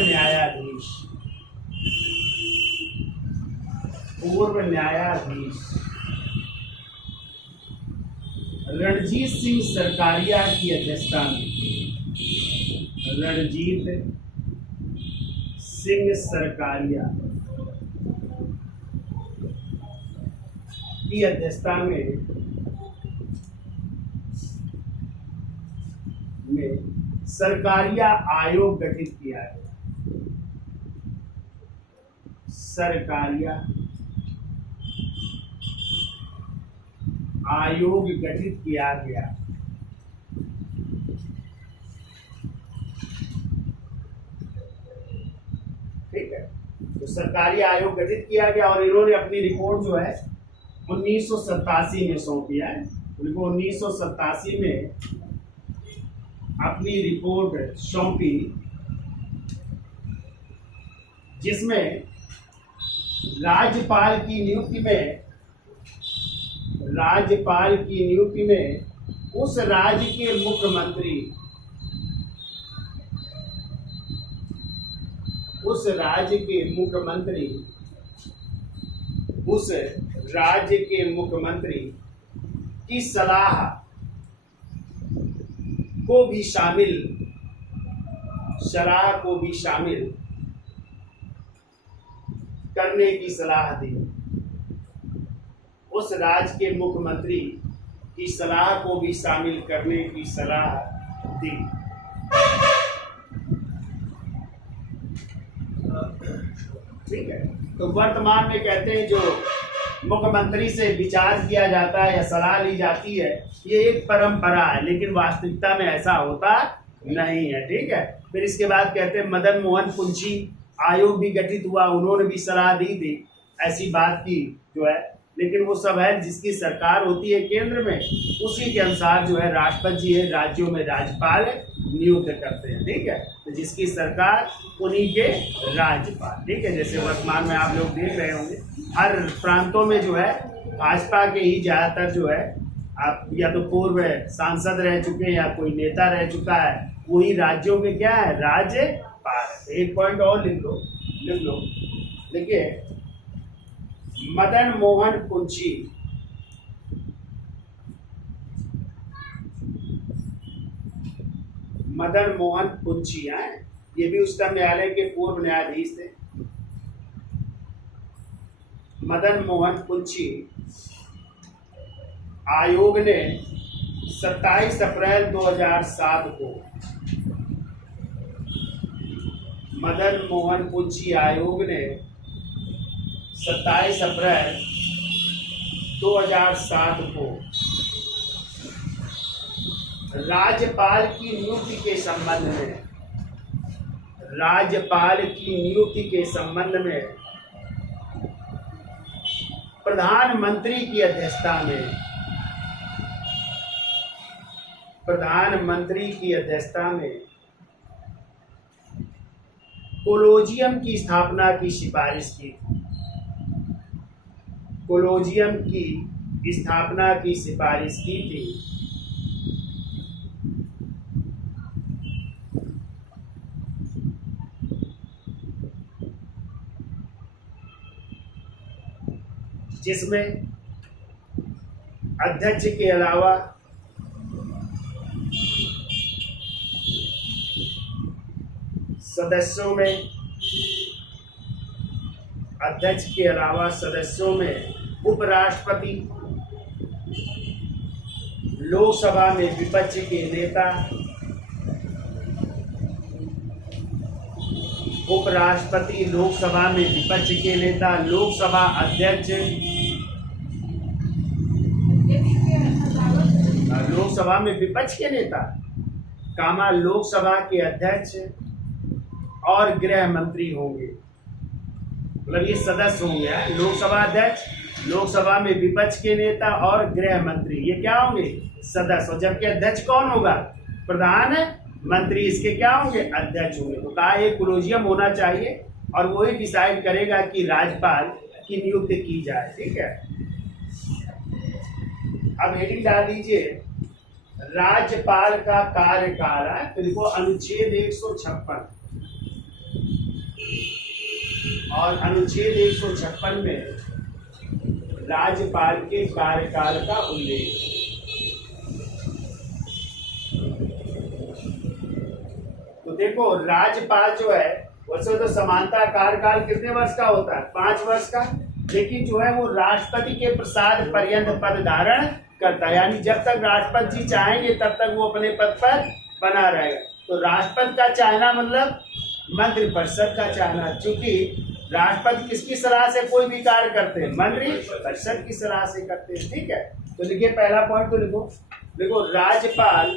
न्यायाधीश रणजीत सिंह सरकारिया की अध्यक्षता में, रणजीत सिंह सरकारिया की अध्यक्षता में सरकारिया आयोग गठित किया गया। सरकारिया आयोग गठित किया गया। ठीक है, तो सरकारी आयोग गठित किया गया और इन्होंने अपनी रिपोर्ट जो है 1987 में सौंपी है। उनको 1987 में अपनी रिपोर्ट सौंपी, जिसमें राज्यपाल की नियुक्ति में उस राज्य के मुख्यमंत्री, उस राज्य के मुख्यमंत्री की सलाह को भी शामिल करने की सलाह दी। उस राज्य के मुख्यमंत्री की सलाह को भी शामिल करने की सलाह दी। ठीक है, तो वर्तमान में कहते हैं जो मुख्यमंत्री से विचार किया जाता है या सलाह ली जाती है, ये एक परंपरा है, लेकिन वास्तविकता में ऐसा होता नहीं है। ठीक है, फिर इसके बाद कहते हैं मदन मोहन पुंछी आयोग भी गठित हुआ, उन्होंने भी सलाह दी थी ऐसी बात की जो है, लेकिन वो सब है जिसकी सरकार होती है केंद्र में, उसी के अनुसार जो है राष्ट्रपति जी है, राज्यों में राज्यपाल नियुक्त करते हैं। ठीक है, तो जिसकी सरकार उन्हीं के राज्यपाल। ठीक है, जैसे वर्तमान में आप लोग देख रहे होंगे हर प्रांतों में जो है भाजपा के ही ज़्यादातर जो है आप या तो पूर्व सांसद रह चुके हैं या कोई नेता रह चुका है, वही राज्यों के क्या है, राज्यपाल। एक पॉइंट और लिख लो। देखिए, मदन मोहन कुंची हैं, ये भी उच्चतम न्यायालय के पूर्व न्यायाधीश थे। मदन मोहन कुंची आयोग ने 27 अप्रैल 2007 को, मदन मोहन कुंची आयोग ने 27 अप्रैल 2007 को राज्यपाल की नियुक्ति के संबंध में प्रधानमंत्री की अध्यक्षता में कोलोजियम की स्थापना की सिफारिश की थी। जिसमें अध्यक्ष के अलावा सदस्यों में उपराष्ट्रपति, लोकसभा में विपक्ष के नेता, लोकसभा अध्यक्ष, लोकसभा में विपक्ष के नेता, लोकसभा के अध्यक्ष और गृह मंत्री होंगे। मतलब ये सदस्य होंगे, लोकसभा अध्यक्ष, लोकसभा में विपक्ष के नेता और गृह मंत्री, ये क्या होंगे, सदस्य। और जबकि अध्यक्ष कौन होगा, प्रधानमंत्री, इसके क्या होंगे, अध्यक्ष होंगे। तो कहा एक कोलोजियम होना चाहिए और वही डिसाइड करेगा कि राज्यपाल की नियुक्ति की जाए। ठीक है, अब हेडिंग डाल दीजिए, राज्यपाल का कार्यकाल है। तो देखो अनुच्छेद 156 और अनुच्छेद 156 में राज्यपाल के कार्यकाल का उल्लेख। तो देखो राज्यपाल जो है वैसे तो समानता कार्यकाल कितने वर्ष का होता है, 5 वर्ष का, लेकिन जो है वो राष्ट्रपति के प्रसाद पर्यंत पद धारण करता है। यानी जब तक राष्ट्रपति जी चाहेंगे तब तक वो अपने पद पर बना रहेगा। तो राष्ट्रपति का चाहना मतलब मंत्रिपरिषद का चाहना, क्योंकि राष्ट्रपति किसकी सलाह से कोई भी कार्य करते हैं, मंत्रिपरिषद की सलाह से करते हैं। ठीक है, तो देखिए पहला पॉइंट तो देखो राज्यपाल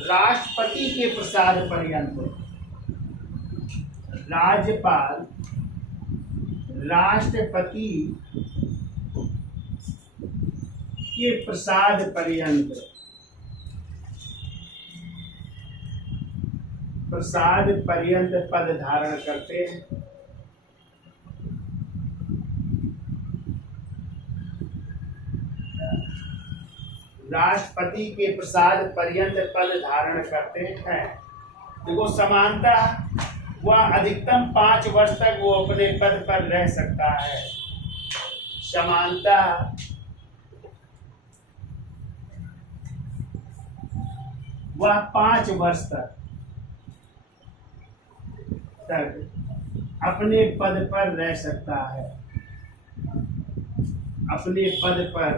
राष्ट्रपति के प्रसाद पर्यंत, राज्यपाल राष्ट्रपति के प्रसाद पर्यंत पद धारण करते हैं। राष्ट्रपति के प्रसाद पर्यंत पद धारण करते हैं। देखो समानता वह अधिकतम 5 वर्ष तक वो अपने पद पर रह सकता है। समानता वह 5 वर्ष तक अपने पद पर रह सकता है, अपने पद पर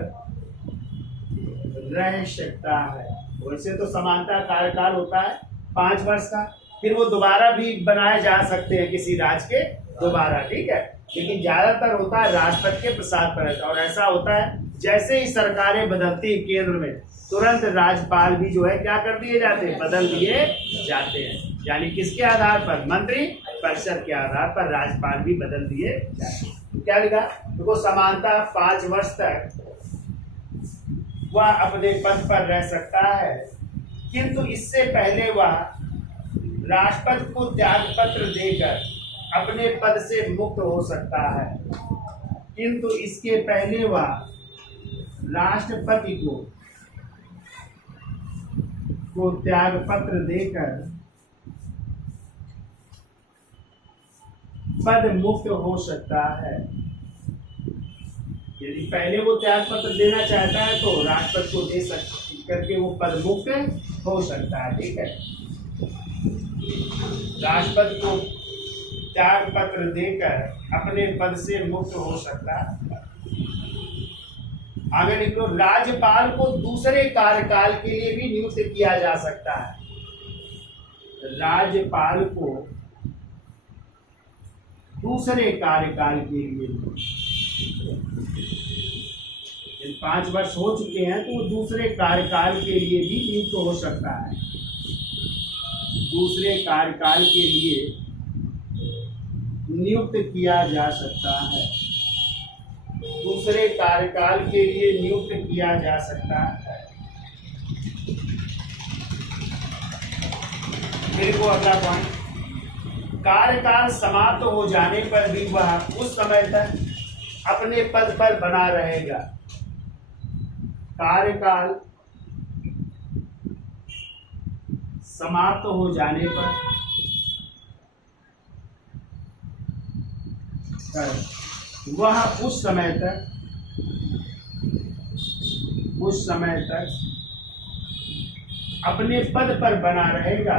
रह सकता है। वैसे तो समानता कार्यकाल होता है 5 वर्ष का, फिर वो दोबारा भी बनाए जा सकते हैं किसी राज्य के दोबारा। ठीक है, लेकिन ज्यादातर होता है राष्ट्रपति के प्रसाद पर। और ऐसा होता है जैसे ही सरकारें बदलती है केंद्र में, तुरंत राज्यपाल भी जो है क्या कर दिए जाते हैं, बदल दिए जाते हैं। यानी किसके आधार पर, मंत्रिपरिषद के आधार पर राज्यपाल भी बदल दिए जाते हैं। क्या लिखा, देखो समानता 5 वर्ष तक वह अपने पद पर रह सकता है, किंतु इससे पहले वह राष्ट्रपति को त्याग पत्र देकर अपने पद से मुक्त हो सकता है। किंतु इसके पहले वह राष्ट्रपति को त्याग पत्र देकर पद मुक्त हो सकता है। यदि पहले वो त्याग पत्र देना चाहता है तो राष्ट्रपति को दे करके वो पद मुक्त हो सकता है। ठीक है, राष्ट्रपति को त्याग पत्र देकर अपने पद से मुक्त हो सकता है। आगे निकलो, राज्यपाल को दूसरे कार्यकाल के लिए भी नियुक्त किया जा सकता है। राज्यपाल को दूसरे कार्यकाल के लिए, 5 वर्ष हो चुके हैं तो वो दूसरे कार्यकाल के लिए भी नियुक्त हो सकता है। दूसरे कार्यकाल के लिए नियुक्त किया जा सकता है। दूसरे कार्यकाल के लिए नियुक्त किया जा सकता है। मेरे को अगला पॉइंट, कार्यकाल समाप्त हो जाने पर भी वह उस समय तक अपने पद पर बना रहेगा। कार्यकाल समाप्त हो जाने पर वह उस समय तक अपने पद पर बना रहेगा।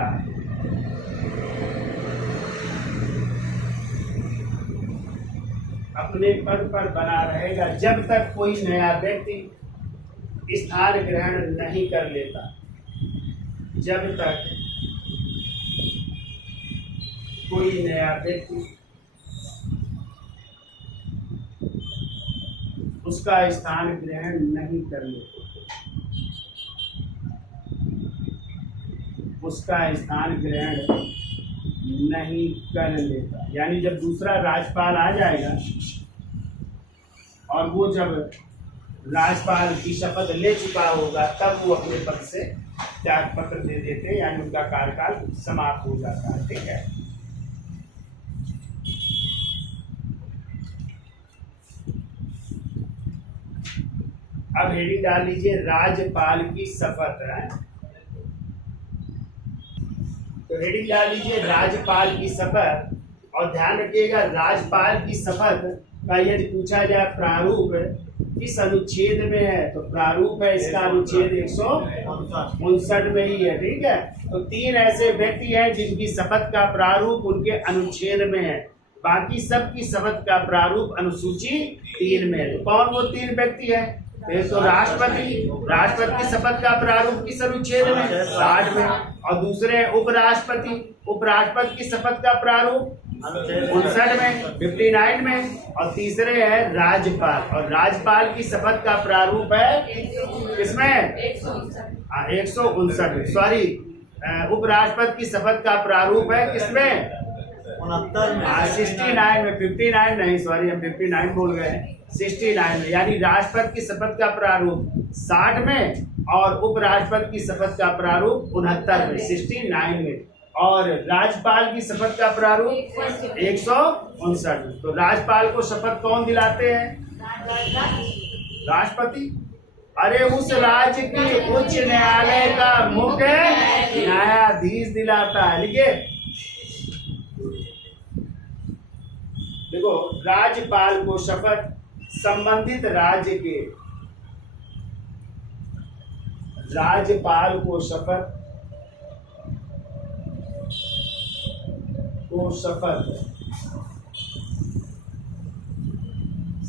अपने पद पर बना रहेगा जब तक कोई नया व्यक्ति स्थान ग्रहण नहीं कर लेता। जब तक कोई नया व्यक्ति उसका स्थान ग्रहण नहीं कर लेता, उसका स्थान ग्रहण नहीं कर लेता। यानी जब दूसरा राज्यपाल आ जाएगा और वो जब राज्यपाल की शपथ ले चुका होगा तब वो अपने पद से त्याग पत्र दे देते, यानी उनका कार्यकाल समाप्त हो जाता है। ठीक है, अब हेडिंग डाल लीजिए राज्यपाल की शपथ है। तो हेडिंग डाल लीजिए राज्यपाल की शपथ, और ध्यान रखिएगा राज्यपाल की शपथ का यदि पूछा जाए प्रारूप किस अनुच्छेद में है तो प्रारूप है इसका अनुच्छेद 159 में ही है। ठीक है, तो 3 ऐसे व्यक्ति हैं जिनकी शपथ का प्रारूप उनके अनुच्छेद में है, बाकी सबकी शपथ का प्रारूप अनुसूची 3 में है। तो कौन वो 3 व्यक्ति है? एक तो राष्ट्रपति की शपथ का प्रारूप किस अनुच्छेद में? 60 में। और दूसरे उपराष्ट्रपति की शपथ का प्रारूप 59 में, 59 में। और तीसरे है राज्यपाल, और राज्यपाल की शपथ का प्रारूप है किसमें? 159। सॉरी, उपराष्ट्रपति की शपथ का प्रारूप है किसमें? 69 में। 59 नहीं, सॉरी हम 59 बोल गए हैं, 69 में। यानी राष्ट्रपति की शपथ का प्रारूप 60 में और उपराष्ट्रपति की शपथ का प्रारूप 69 में, 69 में। और राज्यपाल की शपथ का प्रारूप 159 में। तो राज्यपाल को शपथ कौन दिलाते हैं? राष्ट्रपति। अरे उस राज्य के उच्च न्यायालय का मुख्य न्यायाधीश दिलाता है। लिखिए, देखो, राज्यपाल को शपथ संबंधित राज्य के, राज्यपाल को शपथ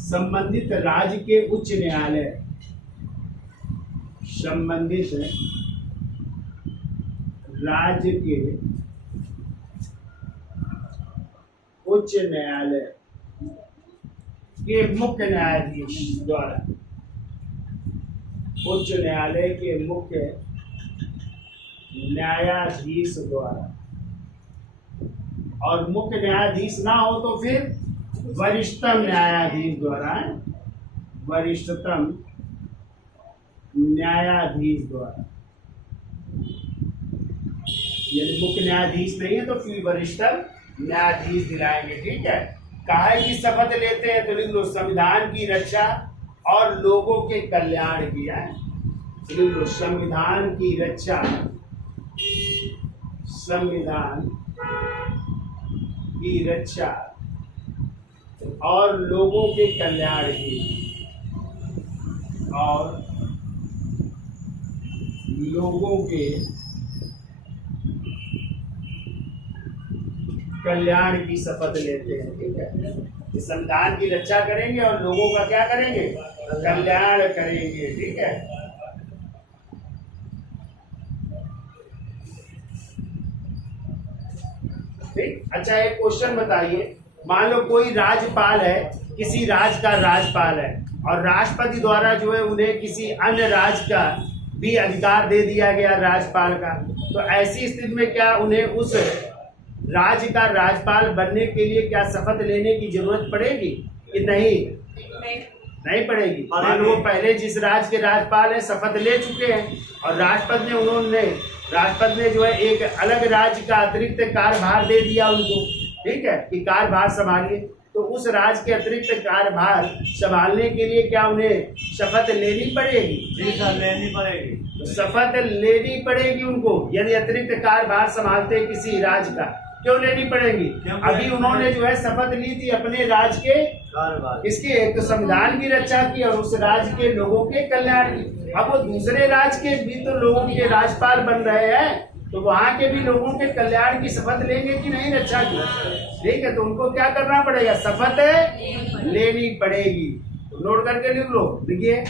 संबंधित राज्य के उच्च न्यायालय, संबंधित राज्य के उच्च न्यायालय के मुख्य न्यायाधीश द्वारा, उच्च न्यायालय के मुख्य न्यायाधीश द्वारा, और मुख्य न्यायाधीश ना हो तो फिर वरिष्ठतम न्यायाधीश द्वारा, वरिष्ठतम न्यायाधीश द्वारा। यदि मुख्य न्यायाधीश नहीं है तो फिर वरिष्ठतम न्यायाधीश दिलाएंगे। ठीक है, काहे की शपथ लेते हैं तो लिख लो, संविधान की रक्षा और लोगों के कल्याण की है। संविधान की रक्षा, संविधान की रक्षा और लोगों के कल्याण की, और लोगों के कल्याण की शपथ लेते हैं। ठीक है, कि संविधान की रक्षा करेंगे और लोगों का क्या करेंगे, कल्याण करेंगे। ठीक है, ठीक। अच्छा, एक क्वेश्चन बताइए, मान लो कोई राज्यपाल है, किसी राज्य का राज्यपाल है, और राष्ट्रपति द्वारा जो है उन्हें किसी अन्य राज्य का भी अधिकार दे दिया गया राज्यपाल का, तो ऐसी स्थिति में क्या उन्हें उस राज्य का राज्यपाल बनने के लिए क्या शपथ लेने की जरूरत पड़ेगी कि नहीं? नहीं पड़ेगी। मान लो पहले जिस राज्य के राज्यपाल है शपथ ले चुके हैं, और राष्ट्रपति ने जो है एक अलग राज्य का अतिरिक्त कार्यभार दे दिया उनको। ठीक है, कि कार्यभार संभालिए, तो उस राज्य के अतिरिक्त कार्यभार संभालने के लिए क्या उन्हें शपथ लेनी पड़ेगी? जी सर, लेनी पड़ेगी। तो शपथ लेनी पड़ेगी उनको, यदि अतिरिक्त कार्यभार संभालते किसी राज्य का। क्यों लेनी पड़ेगी? अभी उन्होंने जो है शपथ ली थी अपने राज्य के इसके, एक तो संविधान की रक्षा की और उस राज्य के लोगों के कल्याण की। अब वो दूसरे राज्य के भी तो लोगों के राज्यपाल बन रहे हैं, तो वहां के भी लोगों के कल्याण की शपथ लेंगे कि नहीं रक्षा की? ठीक है, तो उनको क्या करना पड़ेगा? शपथ लेनी पड़ेगी। तो नोट करके लिख लो, देखिए,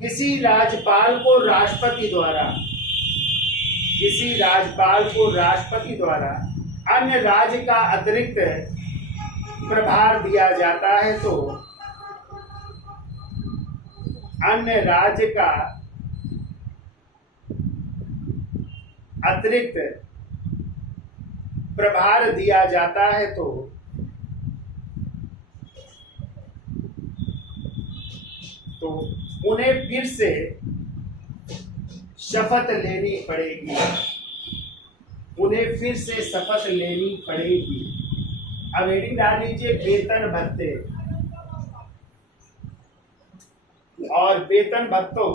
किसी राज्यपाल को राष्ट्रपति द्वारा, किसी राज्यपाल को राष्ट्रपति द्वारा अन्य राज्य का अतिरिक्त प्रभार दिया जाता है, तो अन्य राज्य का अतिरिक्त प्रभार दिया जाता है, तो उन्हें फिर से शपथ लेनी पड़ेगी, उन्हें फिर से शपथ लेनी पड़ेगी। अब हेडिंग डाल लीजिए वेतन भत्ते, और वेतन भत्तों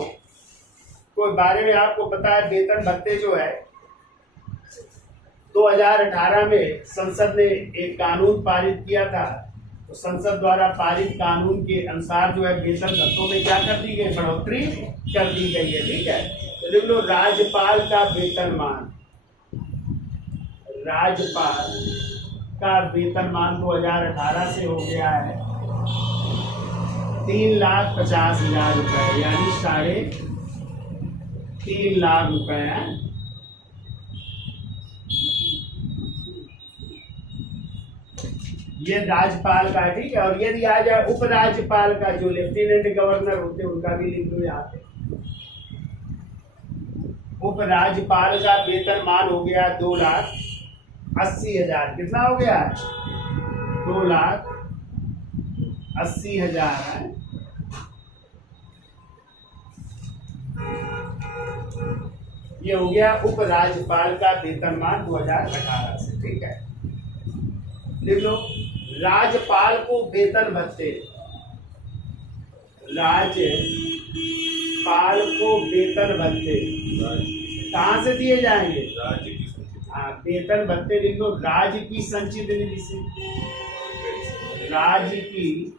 के बारे में आपको पता है, वेतन भत्ते जो है 2018 में संसद ने एक कानून पारित किया था, तो संसद द्वारा पारित कानून के अनुसार जो है वेतन भत्तों में क्या कर दी गई, बढ़ोतरी कर दी गई है। ठीक है, तो लिख लो राज्यपाल का वेतनमान, राज्यपाल का वेतनमान 2018 से हो गया है 3,50,000 रुपए, यानी 3.5 लाख रुपए है। ये राज्यपाल का, ठीक है। और यदि आ जाए उपराज्यपाल का, जो लेफ्टिनेंट गवर्नर होते हैं, उनका भी लिख लो यहाँ पे। उपराज्यपाल का वेतनमान हो गया 2,80,000। कितना हो गया? 2,80,000 है। ये हो गया उपराज्यपाल का वेतनमान 2018 से। ठीक है, लिख लो राज्यपाल को वेतन भत्ते, राज्यपाल को वेतन भत्ते कहाँ से दिए जाएंगे? हाँ, वेतन भत्ते लिख लो राज्य की संचित निधि से, राज्य की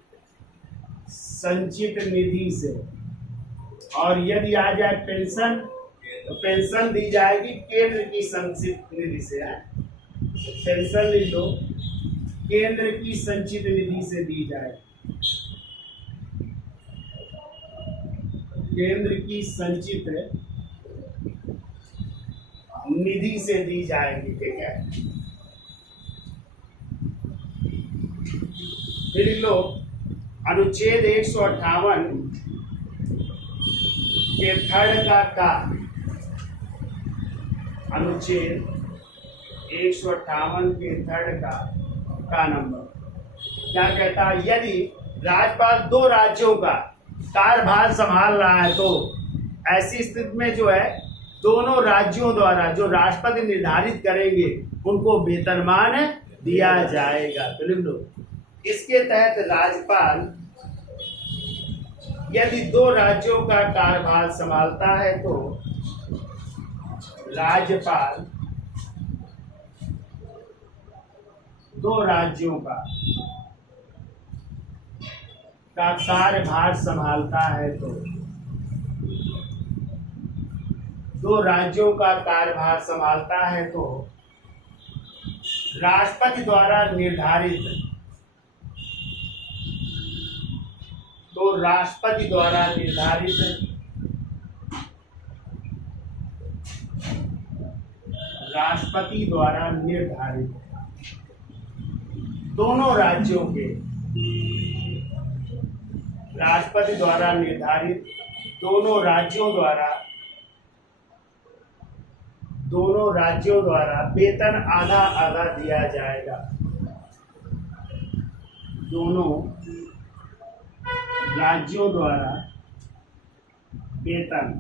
संचित निधि से। और यदि आ जाए पेंशन, तो पेंशन दी जाएगी केंद्र की संचित निधि से। है, पेंशन लिख लो केंद्र की संचित निधि से दी जाएगी, केंद्र की संचित निधि से दी जाएगी। ठीक है, फिर लो अनुच्छेद 158 के थर्ड का अनुच्छेद 158 के थर्ड का नंबर क्या कहता है? यदि राज्यपाल 2 राज्यों का कार्यभार संभाल रहा है, तो ऐसी स्थिति में जो है दोनों राज्यों द्वारा जो राष्ट्रपति निर्धारित करेंगे उनको वेतनमान दिया जाएगा। तो लिख लो इसके तहत राज्यपाल यदि दो राज्यों का कार्यभार संभालता है तो राज्यपाल दो राज्यों का कार्यभार संभालता है तो दो राज्यों का कार्यभार संभालता है तो राष्ट्रपति द्वारा निर्धारित दोनों राज्यों के राष्ट्रपति द्वारा निर्धारित दोनों राज्यों द्वारा वेतन आधा आधा दिया जाएगा। दोनों राज्यों द्वारा वेतन